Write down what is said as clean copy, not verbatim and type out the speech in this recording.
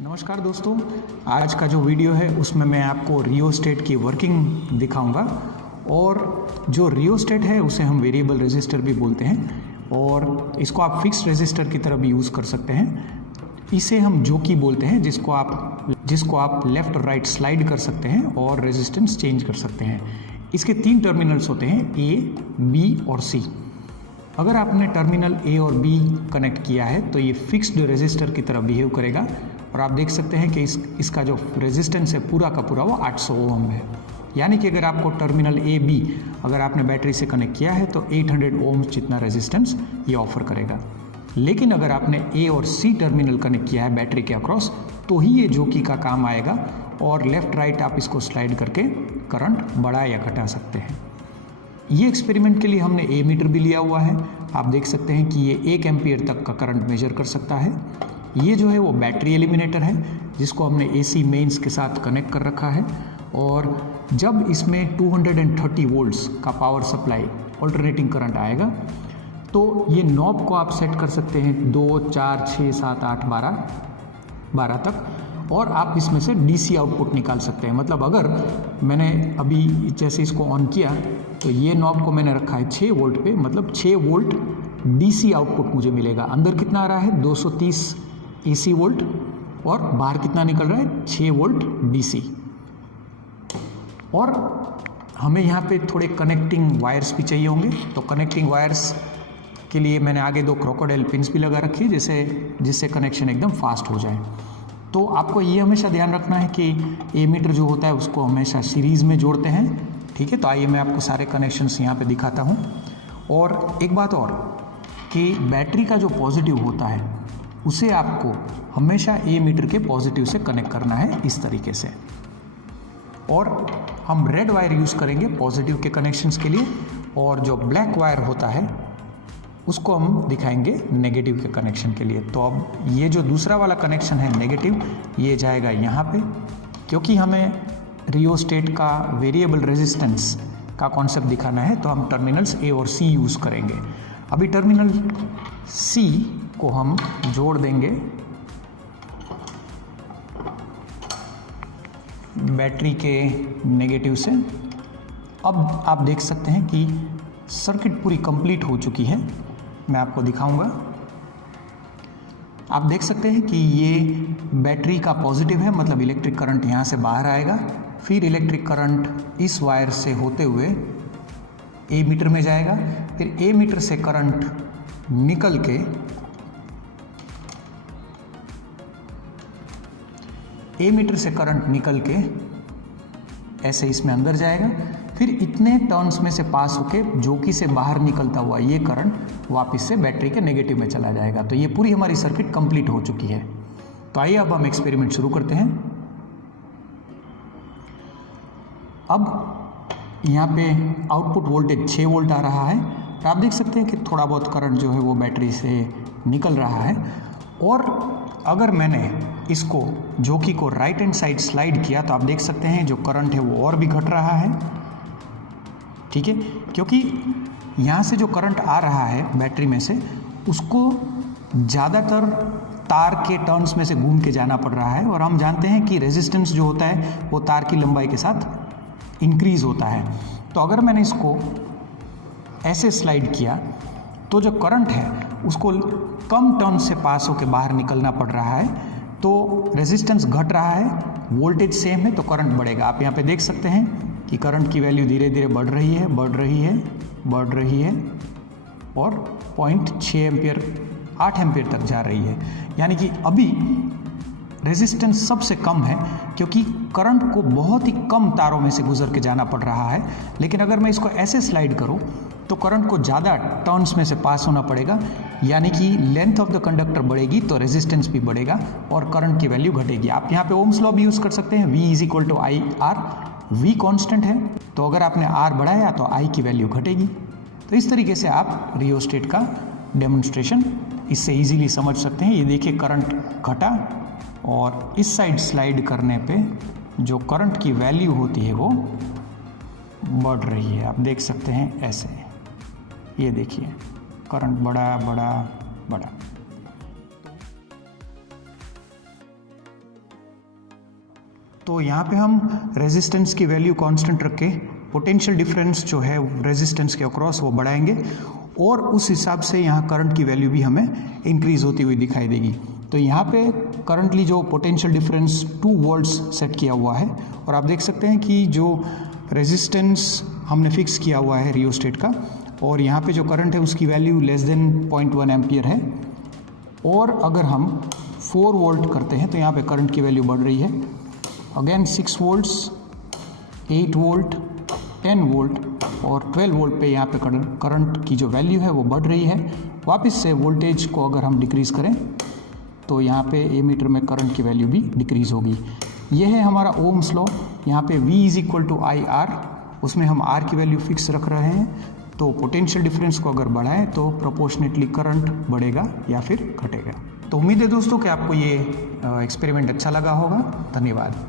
नमस्कार दोस्तों, आज का जो वीडियो है उसमें मैं आपको रियोस्टेट की वर्किंग दिखाऊंगा। और जो रियोस्टेट है उसे हम वेरिएबल रेजिस्टर भी बोलते हैं और इसको आप फिक्स्ड रेजिस्टर की तरह भी यूज़ कर सकते हैं। इसे हम जोकी बोलते हैं, जिसको आप लेफ़्ट और राइट स्लाइड कर सकते हैं और रेजिस्टेंस चेंज कर सकते हैं। इसके 3 टर्मिनल्स होते हैं, ए, बी और सी। अगर आपने टर्मिनल ए और बी कनेक्ट किया है तो ये फिक्स्ड रेजिस्टर की तरह बिहेव करेगा और आप देख सकते हैं कि इसका जो रेजिस्टेंस है पूरा का पूरा वो 800 ओम है। यानी कि अगर आपको टर्मिनल ए बी अगर आपने बैटरी से कनेक्ट किया है तो 800 ओम्स जितना रेजिस्टेंस ये ऑफर करेगा। लेकिन अगर आपने ए और सी टर्मिनल कनेक्ट किया है बैटरी के अक्रॉस तो ही ये जोकी का काम आएगा और लेफ़्ट राइट आप इसको स्लाइड करके करंट बढ़ा या घटा सकते हैं। ये एक्सपेरिमेंट के लिए हमने ए मीटर भी लिया हुआ है। आप देख सकते हैं कि ये 1 एम्पियर तक का करंट मेजर कर सकता है। ये जो है वो बैटरी एलिमिनेटर है जिसको हमने एसी मेंस के साथ कनेक्ट कर रखा है। और जब इसमें 230 वोल्ट्स का पावर सप्लाई ऑल्टरनेटिंग करंट आएगा तो ये नॉब को आप सेट कर सकते हैं 2, 4, 6, 7, 8, 12 तक, और आप इसमें से डीसी आउटपुट निकाल सकते हैं। मतलब अगर मैंने अभी जैसे इसको ऑन किया तो ये नॉब को मैंने रखा है 6 वोल्ट पे, मतलब 6 वोल्ट डीसी आउटपुट मुझे मिलेगा। अंदर कितना आ रहा है 230 एसी वोल्ट और बाहर कितना निकल रहा है 6 वोल्ट डीसी। और हमें यहाँ पे थोड़े कनेक्टिंग वायर्स भी चाहिए होंगे, तो कनेक्टिंग वायर्स के लिए मैंने आगे 2 क्रोकोडाइल पिन्स भी लगा रखी है जिससे कनेक्शन एकदम फास्ट हो जाए। तो आपको ये हमेशा ध्यान रखना है कि ए मीटर जो होता है उसको हमेशा सीरीज़ में जोड़ते हैं, ठीक है। तो आइए मैं आपको सारे कनेक्शंस यहाँ पे दिखाता हूँ। और एक बात और कि बैटरी का जो पॉजिटिव होता है उसे आपको हमेशा ए मीटर के पॉजिटिव से कनेक्ट करना है इस तरीके से। और हम रेड वायर यूज़ करेंगे पॉजिटिव के कनेक्शंस के लिए, और जो ब्लैक वायर होता है उसको हम दिखाएंगे नेगेटिव के कनेक्शन के लिए। तो अब ये जो दूसरा वाला कनेक्शन है नेगेटिव, ये जाएगा यहाँ पे, क्योंकि हमें रियोस्टेट का वेरिएबल रेजिस्टेंस का कॉन्सेप्ट दिखाना है तो हम टर्मिनल्स ए और सी यूज़ करेंगे। अभी टर्मिनल सी को हम जोड़ देंगे बैटरी के नेगेटिव से। अब आप देख सकते हैं कि सर्किट पूरी कंप्लीट हो चुकी है। मैं आपको दिखाऊंगा। आप देख सकते हैं कि ये बैटरी का पॉजिटिव है, मतलब इलेक्ट्रिक करंट यहाँ से बाहर आएगा, फिर इलेक्ट्रिक करंट इस वायर से होते हुए ए मीटर में जाएगा, फिर ए मीटर से करंट निकल के ए मीटर से करंट निकल के ऐसे इसमें अंदर जाएगा, फिर इतने टर्न्स में से पास होके जोकी से बाहर निकलता हुआ ये करंट वापस से बैटरी के नेगेटिव में चला जाएगा। तो ये पूरी हमारी सर्किट कंप्लीट हो चुकी है। तो आइए अब हम एक्सपेरिमेंट शुरू करते हैं। अब यहाँ पे आउटपुट वोल्टेज 6 वोल्ट आ रहा है। तो आप देख सकते हैं कि थोड़ा बहुत करंट जो है वो बैटरी से निकल रहा है। और अगर मैंने इसको जोकी को राइट हैंड साइड स्लाइड किया तो आप देख सकते हैं जो करंट है वो और भी घट रहा है, ठीक है। क्योंकि यहाँ से जो करंट आ रहा है बैटरी में से उसको ज़्यादातर तार के टर्न्स में से घूम के जाना पड़ रहा है, और हम जानते हैं कि रेजिस्टेंस जो होता है वो तार की लंबाई के साथ इंक्रीज़ होता है। तो अगर मैंने इसको ऐसे स्लाइड किया तो जो करंट है उसको कम टर्न से पास होकर बाहर निकलना पड़ रहा है, तो रेजिस्टेंस घट रहा है, वोल्टेज सेम है तो करंट बढ़ेगा। आप यहाँ पे देख सकते हैं कि करंट की वैल्यू धीरे धीरे बढ़ रही है और 0.6 एम्पियर 8 एम्पियर तक जा रही है। यानी कि अभी रेजिस्टेंस सबसे कम है क्योंकि करंट को बहुत ही कम तारों में से गुजर के जाना पड़ रहा है। लेकिन अगर मैं इसको ऐसे स्लाइड करूं तो करंट को ज़्यादा टर्न्स में से पास होना पड़ेगा, यानी कि लेंथ ऑफ द कंडक्टर बढ़ेगी तो रेजिस्टेंस भी बढ़ेगा और करंट की वैल्यू घटेगी। आप यहाँ पे ओम्स लॉ भी यूज़ कर सकते हैं, V = IR। V कांस्टेंट है तो अगर आपने R बढ़ाया तो I की वैल्यू घटेगी। तो इस तरीके से आप रियोस्टेट का डेमोन्स्ट्रेशन इससे इजीली समझ सकते हैं। ये देखिए करंट घटा और इस साइड स्लाइड करने पे जो करंट की वैल्यू होती है वो बढ़ रही है। आप देख सकते हैं ऐसे, ये देखिए करंट बढ़ा। तो यहाँ पे हम रेजिस्टेंस की वैल्यू कांस्टेंट रख के पोटेंशियल डिफरेंस जो है रेजिस्टेंस के अक्रॉस वो बढ़ाएंगे और उस हिसाब से यहाँ करंट की वैल्यू भी हमें इंक्रीज होती हुई दिखाई देगी। तो यहाँ पे करंटली जो पोटेंशियल डिफरेंस 2 वोल्ट्स सेट किया हुआ है और आप देख सकते हैं कि जो रेजिस्टेंस हमने फिक्स किया हुआ है रियोस्टेट का और यहाँ पे जो करंट है उसकी वैल्यू लेस देन 0.1 एम्पियर है और अगर हम 4 वोल्ट करते हैं तो यहाँ पे करंट की वैल्यू बढ़ रही है। अगेन 6 वोल्ट्स, 8 वोल्ट, 10 वोल्ट और 12 वोल्ट पे यहाँ पे करंट की जो वैल्यू है वो बढ़ रही है। वापस से वोल्टेज को अगर हम डिक्रीज़ करें तो यहाँ पे एमीटर में करंट की वैल्यू भी डिक्रीज़ होगी। यह है हमारा ओम्स लॉ। यहाँ पे V is equal to I R, उसमें हम R की वैल्यू फिक्स रख रहे हैं। तो पोटेंशियल डिफरेंस को अगर बढ़ाएं तो प्रोपोर्शनेटली करंट बढ़ेगा या फिर घटेगा। तो उम्मीद है दोस्तों कि आपको ये एक्सपेरिमेंट अच्छा लगा होगा। धन्यवाद।